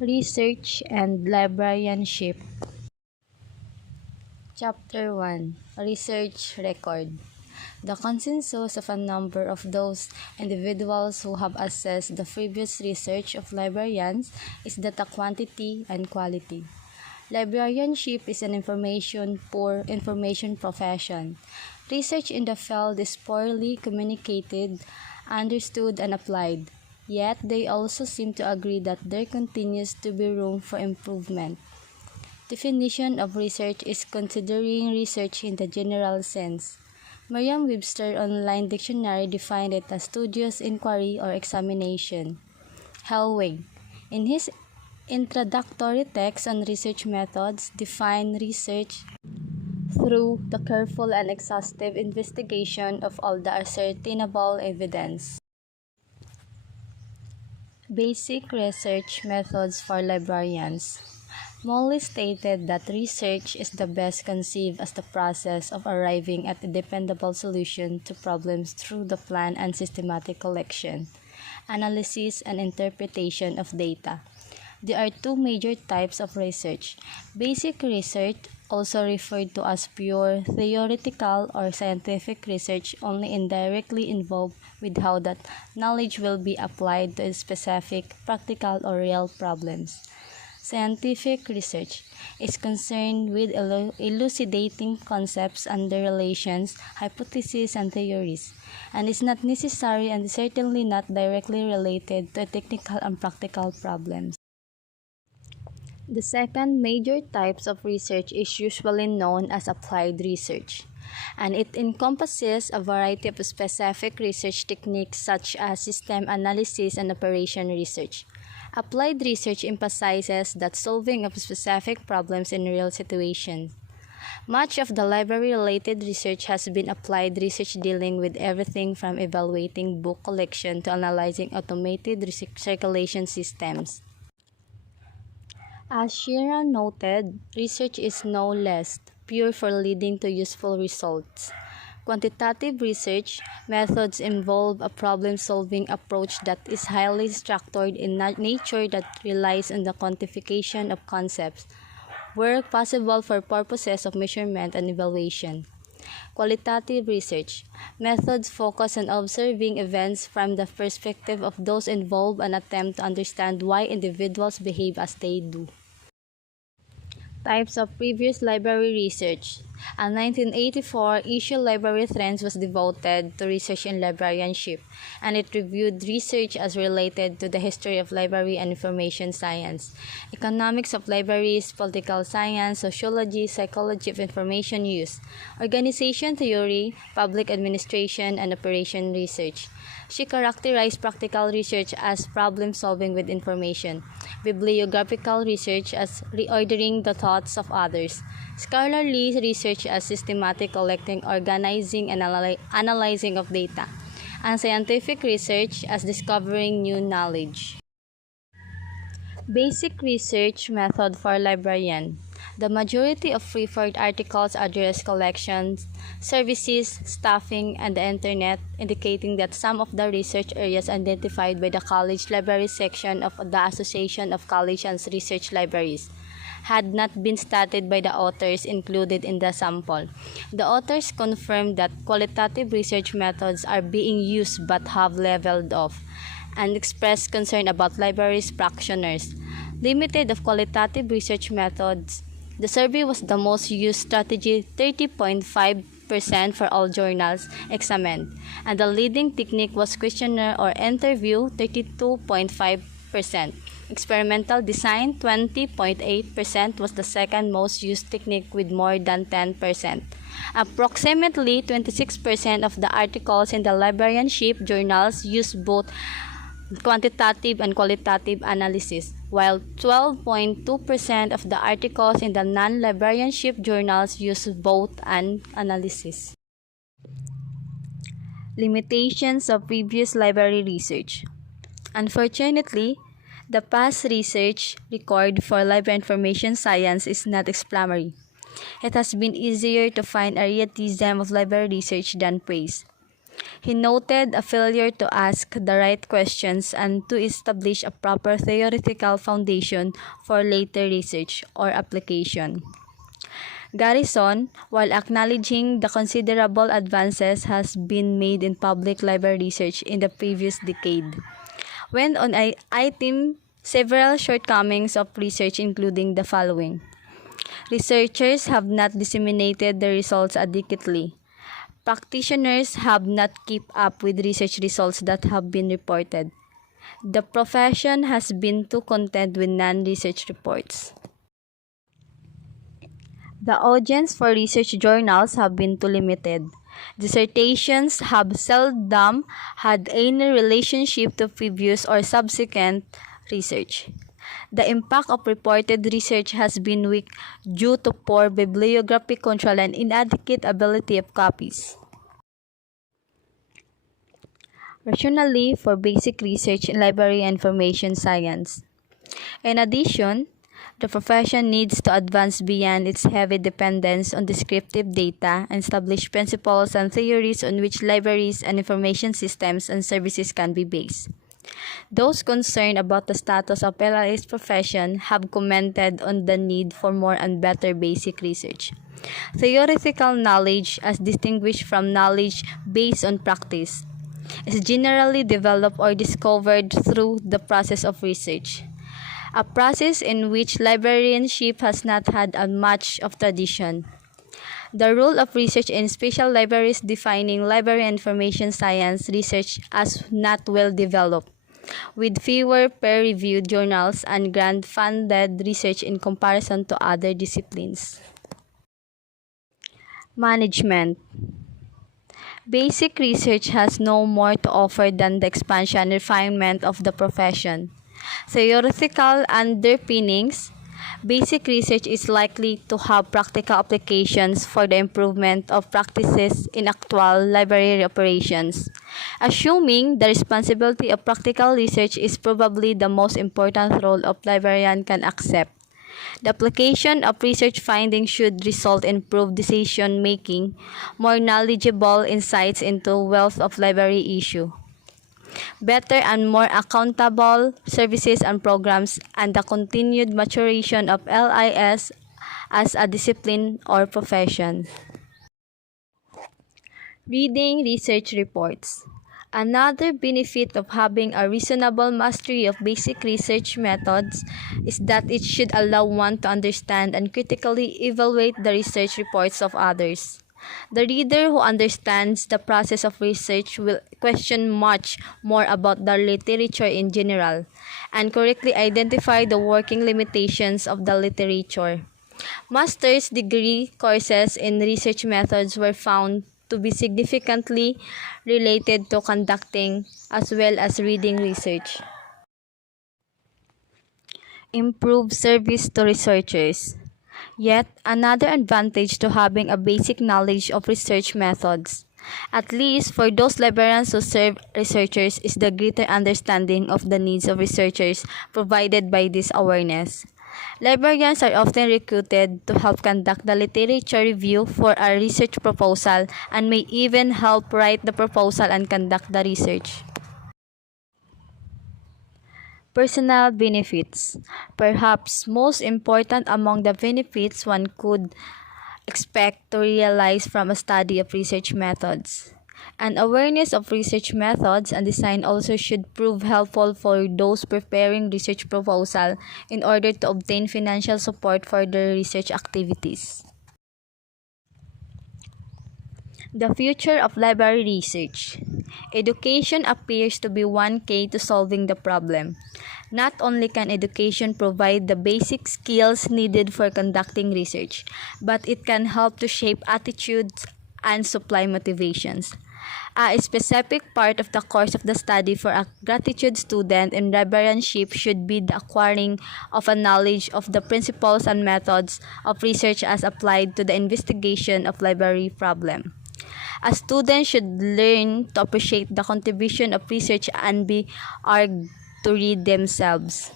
Research and Librarianship. Chapter 1. Research Record. The consensus of a number of those individuals who have assessed the previous research of librarians is that the quantity and quality. Librarianship is an poor information profession. Research in the field is poorly communicated, understood, and applied. Yet, they also seem to agree that there continues to be room for improvement. Definition of research is considering research in the general sense. Merriam-Webster Online Dictionary defined it as studious inquiry or examination. Helwig, in his introductory text on research methods, defined research through the careful and exhaustive investigation of all the ascertainable evidence. Basic research methods for librarians. Molly stated that research is the best conceived as the process of arriving at a dependable solution to problems through the planned and systematic collection, analysis, and interpretation of data. There are two major types of research. Basic research, also referred to as pure theoretical or scientific research, only indirectly involved with how that knowledge will be applied to specific practical or real problems. Scientific research is concerned with elucidating concepts under relations, hypotheses, and theories, and is not necessary and certainly not directly related to technical and practical problems. The second major type of research is usually known as applied research, and it encompasses a variety of specific research techniques such as system analysis and operation research. Applied research emphasizes that solving of specific problems in real situations. Much of the library-related research has been applied research dealing with everything from evaluating book collection to analyzing automated circulation systems. As Shira noted, research is no less pure for leading to useful results. Quantitative research methods involve a problem-solving approach that is highly structured in nature that relies on the quantification of concepts, where possible for purposes of measurement and evaluation. Qualitative research methods focus on observing events from the perspective of those involved and attempt to understand why individuals behave as they do. Types of previous library research. A 1984 issue Library Trends was devoted to research in librarianship, and it reviewed research as related to the history of library and information science, economics of libraries, political science, sociology, psychology of information use, organization theory, public administration, and operation research. She characterized practical research as problem-solving with information, bibliographical research as reordering the thoughts of others, scholarly research as systematic collecting, organizing, and analyzing of data, and scientific research as discovering new knowledge. Basic research method for librarian. The majority of preferred articles address collections, services, staffing, and the internet, indicating that some of the research areas identified by the college library section of the Association of College and Research Libraries had not been studied by the authors included in the sample. The authors confirmed that qualitative research methods are being used but have leveled off, and expressed concern about libraries' practitioners. Limited of qualitative research methods. The survey was the most used strategy, 30.5% for all journals examined, and the leading technique was questionnaire or interview, 32.5%. Experimental design, 20.8%, was the second most used technique with more than 10%. Approximately 26% of the articles in the librarianship journals used both quantitative and qualitative analysis, while 12.2% of the articles in the non-librarianship journals use both and analysis. Limitations of previous library research. Unfortunately, the past research record for library information science is not exemplary. It has been easier to find ariatism of library research than praise. He noted a failure to ask the right questions and to establish a proper theoretical foundation for later research or application. Garrison, while acknowledging the considerable advances has been made in public library research in the previous decade, went on a item several shortcomings of research including the following. Researchers have not disseminated the results adequately. Practitioners have not kept up with research results that have been reported. The profession has been too content with non-research reports. The audience for research journals have been too limited. Dissertations have seldom had any relationship to previous or subsequent research. The impact of reported research has been weak due to poor bibliographic control and inadequate availability of copies. Rationally for basic research in library and information science. In addition, the profession needs to advance beyond its heavy dependence on descriptive data and establish principles and theories on which libraries and information systems and services can be based. Those concerned about the status of LIS profession have commented on the need for more and better basic research. Theoretical knowledge, as distinguished from knowledge based on practice, is generally developed or discovered through the process of research, a process in which librarianship has not had a much of tradition. The role of research in special libraries defining library and information science research as not well developed, with fewer peer-reviewed journals and grant-funded research in comparison to other disciplines. Management. Basic research has no more to offer than the expansion and refinement of the profession. Theoretical underpinnings. Basic research is likely to have practical applications for the improvement of practices in actual library operations. Assuming the responsibility of practical research is probably the most important role a librarian can accept. The application of research findings should result in improved decision-making, more knowledgeable insights into wealth of library issue, better and more accountable services and programs, and the continued maturation of LIS as a discipline or profession. Reading research reports. Another benefit of having a reasonable mastery of basic research methods is that it should allow one to understand and critically evaluate the research reports of others. The reader who understands the process of research will question much more about the literature in general and correctly identify the working limitations of the literature. Master's degree courses in research methods were found to be significantly related to conducting as well as reading research. Improve service to researchers. Yet another advantage to having a basic knowledge of research methods, at least for those librarians who serve researchers, is the greater understanding of the needs of researchers provided by this awareness. Librarians are often recruited to help conduct the literature review for a research proposal and may even help write the proposal and conduct the research. Personal benefits. Perhaps most important among the benefits one could expect to realize from a study of research methods. An awareness of research methods and design also should prove helpful for those preparing research proposal in order to obtain financial support for their research activities. The future of library research. Education appears to be one key to solving the problem. Not only can education provide the basic skills needed for conducting research, but it can help to shape attitudes and supply motivations. A specific part of the course of the study for a gratitude student in librarianship should be the acquiring of a knowledge of the principles and methods of research as applied to the investigation of library problem. A student should learn to appreciate the contribution of research and be urged to read themselves.